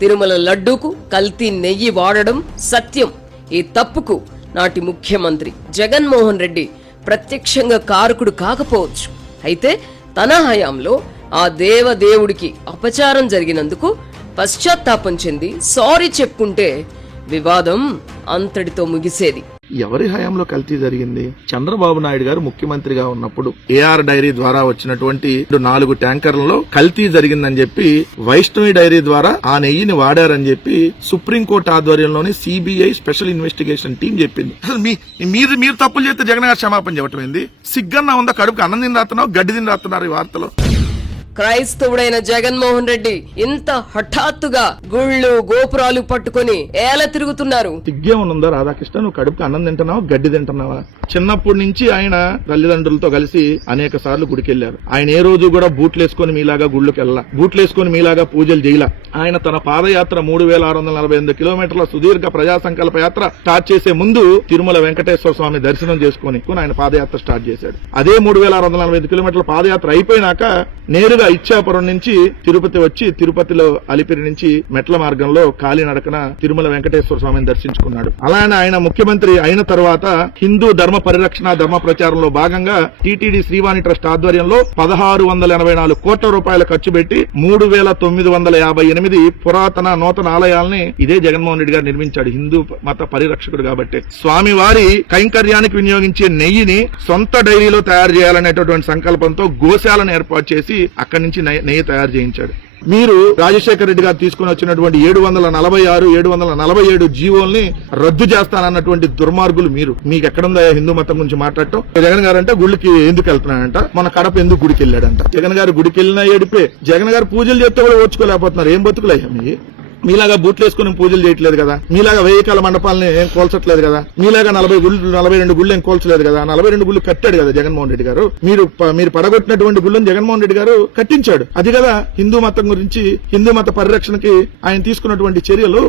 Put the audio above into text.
తిరుమల లడ్డూకు కల్తీ నెయ్యి వాడడం సత్యం. ఈ తప్పుకు నాటి ముఖ్యమంత్రి జగన్మోహన్ రెడ్డి ప్రత్యక్షంగా కారకుడు కాకపోవచ్చు. అయితే తన హయాంలో ఆ దేవదేవుడికి అపచారం జరిగినందుకు పశ్చాత్తాపం చెంది సారీ చెప్పుకుంటే వివాదం అంతటితో ముగిసేది. ఎవరి హయాంలో కల్తీ జరిగింది? చంద్రబాబు నాయుడు గారు ముఖ్యమంత్రిగా ఉన్నప్పుడు ఏఆర్ డైరీ ద్వారా వచ్చినటువంటి 4 ట్యాంకర్లలో కల్తీ జరిగిందని చెప్పి వైష్ణవి డైరీ ద్వారా ఆ నెయ్యిని వాడారని చెప్పి సుప్రీంకోర్టు ఆధ్వర్యంలోని సిబిఐ స్పెషల్ ఇన్వెస్టిగేషన్ టీం చెప్పింది. అసలు మీరు తప్పులు చేస్తే జగన్ గారు క్షమాపణ చెప్పటం ఏంది? సిగ్గన్నా ఉందా? కడుపుకి అన్నం తిని రాస్తున్నావు, గడ్డి తిని రాస్తున్నారు ఈ వార్తలో. క్రైస్తవుడైన జగన్మోహన్ రెడ్డి ఇంత హఠాత్తుగా గుళ్ళు గోపురాలు పట్టుకుని ఏల తిరుగుతున్నారు. సిగ్గేమనుందా రాధాకృష్ణ? నువ్వు కడుపుకి అన్నం తింటున్నావా, గడ్డి తింటున్నావా? చిన్నప్పటి నుంచి ఆయన తల్లిదండ్రులతో కలిసి అనేక సార్లు గుడికెళ్లారు. ఆయన ఏ రోజు కూడా బూట్లు వేసుకుని మీలాగా గుళ్ళకి వెళ్ళా, బూట్లు వేసుకుని మీలాగా పూజలు చేయలా. ఆయన తన పాదయాత్ర 3648 కిలోమీటర్ల సుదీర్ఘ ప్రజా సంకల్ప యాత్ర స్టార్ట్ చేసే ముందు తిరుమల వెంకటేశ్వర స్వామి దర్శనం చేసుకుని ఆయన పాదయాత్ర స్టార్ట్ చేశాడు. అదే 3645 కిలోమీటర్ల పాదయాత్ర అయిపోయినాక నేరుగా ఇచ్చాపురం నుంచి తిరుపతి వచ్చి తిరుపతిలో అలిపిరి నుంచి మెట్ల మార్గంలో కాలినడకన తిరుమల వెంకటేశ్వర స్వామిని దర్శించుకున్నాడు. అలానే ఆయన ముఖ్యమంత్రి అయిన తర్వాత హిందూ ధర్మ పరిరక్షణ ధర్మ ప్రచారంలో భాగంగా టీటీడీ శ్రీవాణి ట్రస్ట్ ఆధ్వర్యంలో 1684 కోట్ల రూపాయలు ఖర్చు పెట్టి 3958 పురాతన నూతన ఆలయాల్ని ఇదే జగన్మోహన్ రెడ్డి గారు నిర్మించాడు. హిందూ మత పరిరక్షకుడు కాబట్టి స్వామివారి కైంకర్యానికి వినియోగించే నెయ్యిని సొంత డైరీలో తయారు చేయాలనేటటువంటి సంకల్పంతో గోశాలను ఏర్పాటు చేసి అక్కడి నుంచి నెయ్యి తయారు చేయించాడు. మీరు రాజశేఖర రెడ్డి గారు తీసుకుని వచ్చినటువంటి 746, 747 జీవోల్ని రద్దు చేస్తానన్నటువంటి దుర్మార్గులు మీరు. మీకు ఎక్కడుందా హిందూ మతం గురించి మాట్లాడటం? జగన్ గారు అంటే గుళ్ళకి ఎందుకు వెళ్తున్నాడంట, మన కడప ఎందుకు గుడికి వెళ్ళాడంట. జగన్ గారు గుడికి వెళ్ళినా ఏడిపే. జగన్ గారు పూజలు చేస్తే కూడా ఓర్చుకోలేకపోతున్నారు. ఏం బతుకులయ్యా మీలాగా బూట్లు వేసుకుని పూజలు చేయట్లేదు కదా, మీలాగా 1000 కాల మండపాలని ఏం కోల్చట్లేదు కదా, మీలాగా 42 గుళ్ళు ఏం కోల్చలేదు కదా. 42 గుళ్ళు కట్టాడు కదా జగన్మోహన్ రెడ్డి గారు. మీరు పడగొట్టినటువంటి గుళ్ళని జగన్మోహన్ రెడ్డి గారు కట్టించాడు. అది కదా హిందూ మతం గురించి, హిందూ మత పరిరక్షణకి ఆయన తీసుకున్నటువంటి చర్యలు.